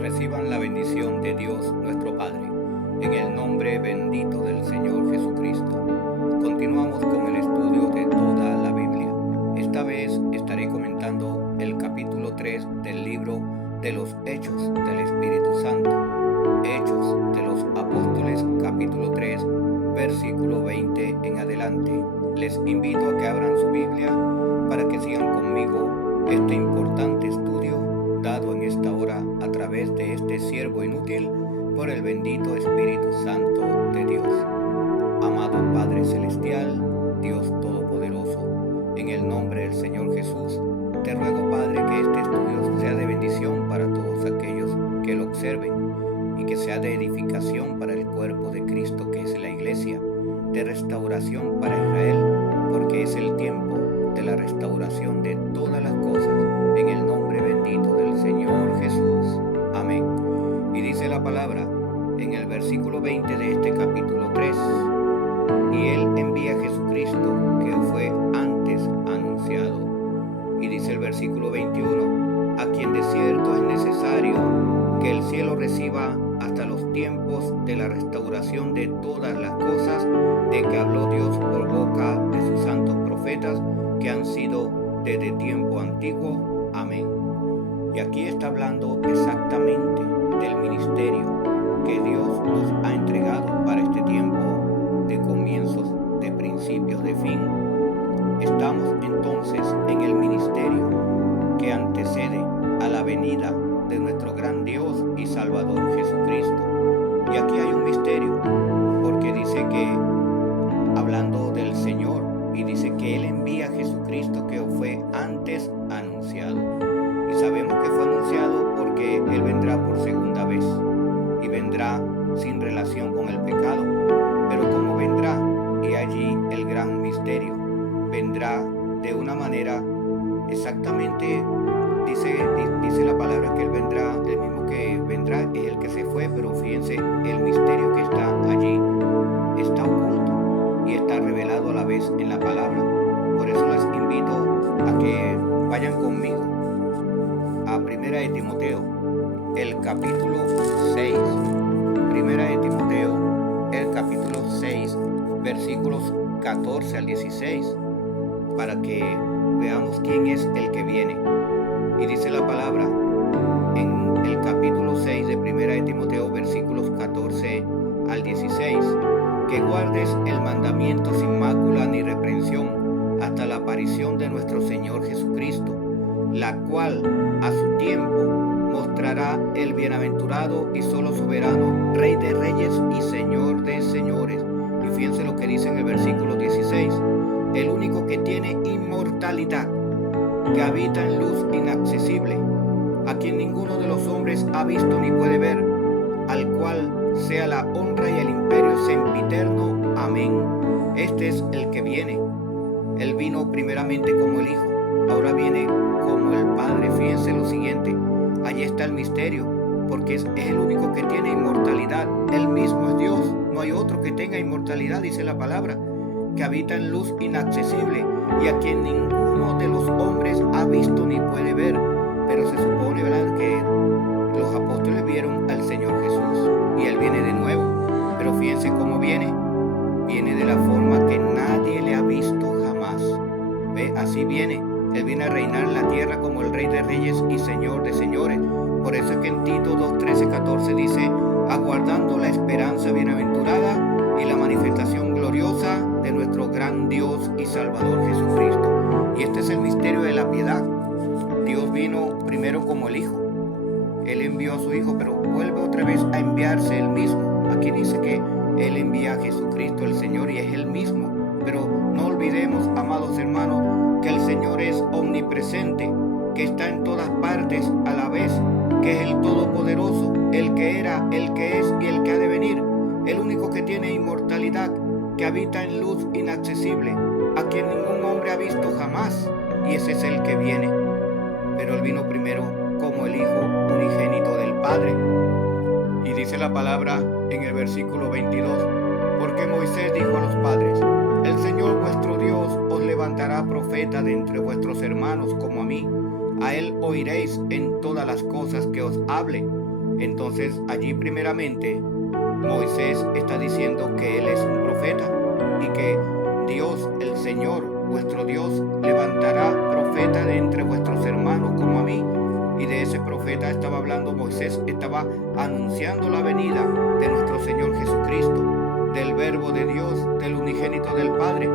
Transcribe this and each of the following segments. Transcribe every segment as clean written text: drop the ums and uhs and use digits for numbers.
Reciban la bendición de Dios nuestro Padre, en el nombre bendito del Señor Jesucristo. Continuamos con el estudio de toda la Biblia. Esta vez estaré comentando el capítulo 3 del libro de los Hechos del Espíritu Santo. Hechos de los Apóstoles, capítulo 3, versículo 20 en adelante. Les invito a que abran su Biblia para que sigan conmigo este importante estudio dado en esta hora a través de este siervo inútil por el bendito Espíritu Santo de Dios. Amado Padre Celestial, Dios Todopoderoso, en el nombre del Señor Jesús, te ruego, Padre, que este estudio sea de bendición para todos aquellos que lo observen y que sea de edificación para el cuerpo de Cristo, que es la Iglesia, de restauración para Israel, porque es el tiempo de la restauración de todas las cosas, en el nombre bendito del Señor Jesús. Amén. Y dice la palabra en el versículo 20 de este capítulo 3, y Él envía a Jesucristo, que fue antes anunciado. Y dice el versículo 21, a quien de cierto es necesario que el cielo reciba hasta los tiempos de la restauración de todas las cosas de que habló Dios por boca de sus santos profetas, que han sido desde tiempo antiguo. Amén. Y aquí está hablando exactamente del ministerio que Dios nos ha entregado para este tiempo de comienzos, de principios, de fin. Estamos entonces en el ministerio que antecede a la venida de nuestro gran Dios y Salvador Jesucristo. Y aquí hay un misterio, porque dice que, hablando del Señor, y dice que Él envía a Jesucristo, que fue antes anunciado. Y sabemos que fue anunciado porque Él vendrá por segunda vez, y vendrá sin relación con el pecado. Pero como vendrá, y allí el gran misterio, vendrá de una manera exactamente, dice la palabra que Él vendrá, el mismo que vendrá es el que se fue, pero fíjense, el misterio que está allí está oculto y está revelado a la vez en la palabra. Por eso les invito a que vayan conmigo a Primera de Timoteo, el capítulo 6. Primera de Timoteo, el capítulo 6, versículos 14 al 16, para que veamos quién es el que viene. Y dice la palabra en el capítulo 6 de Primera de Timoteo, versículos 14 al 16, que guardes el mandamiento sin mácula ni reprensión hasta la aparición de nuestro Señor Jesucristo, la cual a su tiempo mostrará el bienaventurado y solo soberano, Rey de reyes y Señor de señores. Y fíjense lo que dice en el versículo 16, el único que tiene inmortalidad, que habita en luz inaccesible, a quien ninguno de los hombres ha visto ni puede ver, al cual sea la honra y el imperio sempiterno. Amén. Este es el que viene. Él vino primeramente como el Hijo, ahora viene como el Padre. Fíjense lo siguiente, allí está el misterio, porque es el único que tiene inmortalidad. Él mismo es Dios, no hay otro que tenga inmortalidad, dice la palabra, que habita en luz inaccesible y a quien ninguno de los hombres ha visto ni puede ver. Pero se supone, ¿verdad?, que los apóstoles vieron al Señor Jesús y Él viene de nuevo. Pero fíjense cómo viene. Viene de la forma que nadie le ha visto jamás. ¿Ve? Así viene. Él viene a reinar en la tierra como el Rey de reyes y Señor de señores. Por eso es que en Tito 2, 13, 14 dice, aguardando la esperanza bienaventurada y la manifestación gloriosa de nuestro gran Dios y Salvador Jesucristo. Y este es el misterio de la piedad. Dios vino primero como el Hijo. Él envió a su Hijo, pero vuelve otra vez a enviarse Él mismo. Aquí dice que Él envía a Jesucristo el Señor y es Él mismo. Pero no olvidemos, amados hermanos, que el Señor es omnipresente, que está en todas partes a la vez, que es el Todopoderoso, el que era, el que es y el que ha de venir, el único que tiene inmortalidad, que habita en luz inaccesible, a quien ningún hombre ha visto jamás, y ese es el que viene. Pero Él vino primero como el Hijo unigénito del Padre. Y dice la palabra en el versículo 22, porque Moisés dijo a los padres, el Señor vuestro Dios os levantará profeta de entre vuestros hermanos como a mí. A Él oiréis en todas las cosas que os hable. Entonces allí primeramente Moisés está diciendo que él es un profeta y que Dios, el Señor, vuestro Dios, levantará profeta de entre vuestros hermanos como a mí. Y de ese profeta estaba hablando Moisés, estaba anunciando la venida de nuestro Señor Jesucristo, del Verbo de Dios, del unigénito del Padre.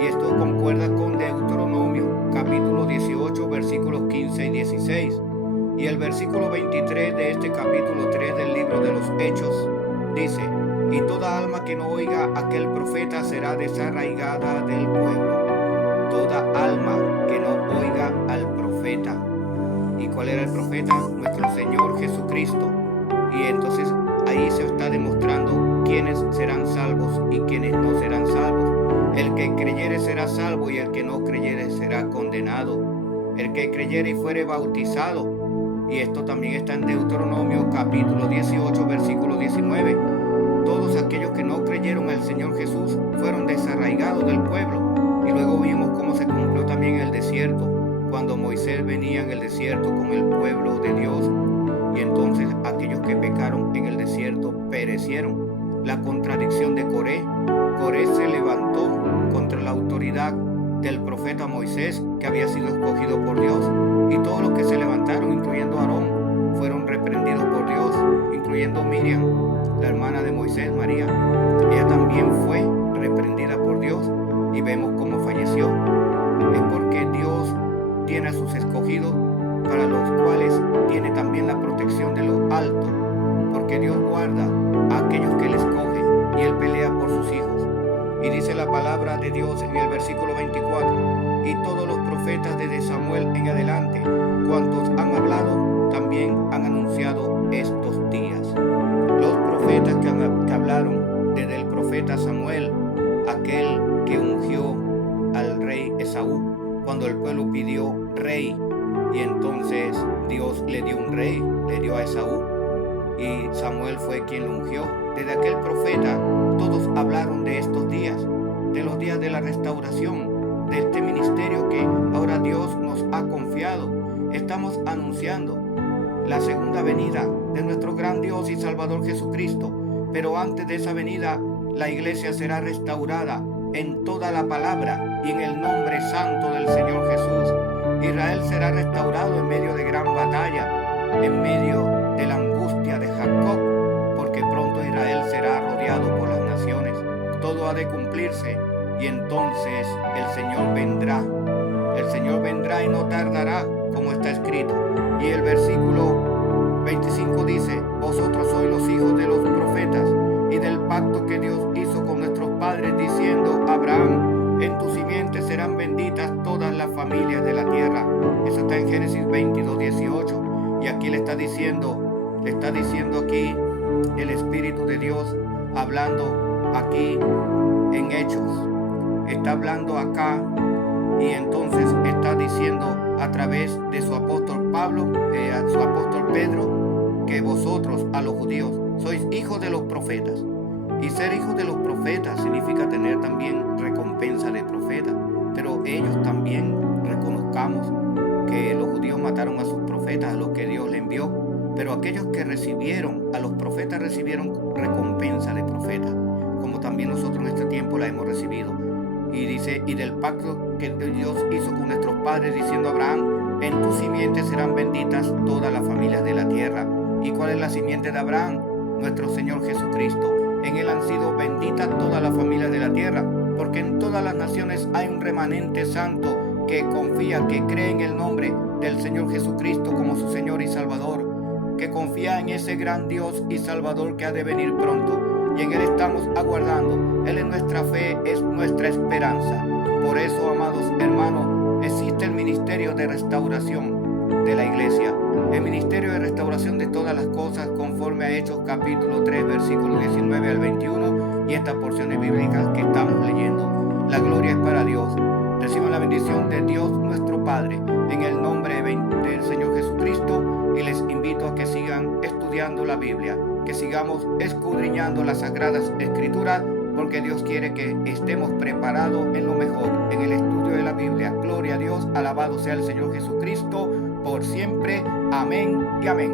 Y esto concuerda con Deuteronomio, capítulo 18, versículos 15 y 16. Y el versículo 23 de este capítulo 3 del libro de los Hechos dice: y toda alma que no oiga a aquel profeta será desarraigada del pueblo. Toda alma que no oiga al profeta. ¿Y cuál era el profeta? Nuestro Señor Jesucristo. Y entonces ahí se está demostrando quiénes serán salvos y quiénes no serán salvos. El que creyere será salvo y el que no creyere será condenado. El que creyere y fuere bautizado. Y esto también está en Deuteronomio capítulo 18 versículo 19. Todos aquellos que no creyeron al Señor Jesús fueron desarraigados del pueblo. Y luego vimos cómo se cumplió también en el desierto, cuando Moisés venía en el desierto con el pueblo de Dios. Y entonces aquellos que pecaron en el desierto perecieron. La contradicción de Coré. Coré se levantó contra la autoridad del profeta Moisés, que había sido escogido por Dios. Y todos los que se levantaron, incluyendo Aarón, fueron reprendidos por Dios, incluyendo Miriam, la hermana de Moisés, María. Ella también fue reprendida por Dios y vemos cómo falleció. Es porque Dios tiene a sus escogidos, para los cuales tiene también la protección de lo alto, porque Dios guarda a aquellos que Él escoge y Él pelea por sus hijos. Y dice la palabra de Dios en el versículo 24: y todos los profetas desde Samuel en adelante, cuantos han hablado, también han anunciado estos días. Los profetas que hablaron desde el profeta Samuel, aquel que ungió al rey Esaú, cuando el pueblo pidió rey, y entonces Dios le dio un rey, le dio a Esaú, y Samuel fue quien lo ungió. Desde aquel profeta todos hablaron de estos días, de los días de la restauración, de este ministerio que ahora Dios nos ha confiado. Estamos anunciando la segunda venida de nuestro gran Dios y Salvador Jesucristo, pero antes de esa venida la iglesia será restaurada en toda la palabra y en el nombre santo del Señor Jesús. Israel será restaurado en medio de gran batalla, en medio de la angustia de Jacob, porque pronto Israel será rodeado por las naciones. Todo ha de cumplirse y entonces el Señor vendrá. El Señor vendrá y no tardará, como está escrito. Y el versículo 25 dice: vosotros sois los hijos de los profetas y del pacto que Dios hizo con nuestros padres, diciendo: Abraham, en tu simiente serán benditas todas las familias de la tierra. Eso está en Génesis 22, 18. Y aquí le está diciendo aquí el Espíritu de Dios, hablando aquí en Hechos. Está hablando acá y entonces está diciendo a través de su apóstol Pablo, a su apóstol Pedro, que vosotros, a los judíos, sois hijos de los profetas. Y ser hijos de los profetas significa tener también recompensa de profeta. Pero ellos también reconozcamos que los judíos mataron a sus profetas, a los que Dios le envió. Pero aquellos que recibieron a los profetas recibieron recompensa de profeta, como también nosotros en este tiempo la hemos recibido. Y dice: y del pacto que Dios hizo con nuestros padres, diciendo a Abraham: en tu simiente serán benditas todas las familias de la tierra. ¿Y cuál es la simiente de Abraham? Nuestro Señor Jesucristo. En Él han sido benditas todas las familias de la tierra, porque en todas las naciones hay un remanente santo que confía, que cree en el nombre del Señor Jesucristo como su Señor y Salvador, que confía en ese gran Dios y Salvador que ha de venir pronto. Y en Él estamos aguardando. Él es nuestra fe, es nuestra esperanza. Por eso, amados hermanos, existe el ministerio de restauración de la iglesia, el ministerio de restauración de todas las cosas, conforme a Hechos capítulo 3, versículos 19 al 21, y estas porciones bíblicas que estamos leyendo. La gloria es para Dios. Reciban la bendición de Dios nuestro Padre, en el nombre del Señor Jesucristo, y les invito a que sigan estudiando la Biblia, que sigamos escudriñando las Sagradas Escrituras, porque Dios quiere que estemos preparados en lo mejor, en el estudio de la Biblia. Gloria a Dios, alabado sea el Señor Jesucristo, por siempre. Amén y amén.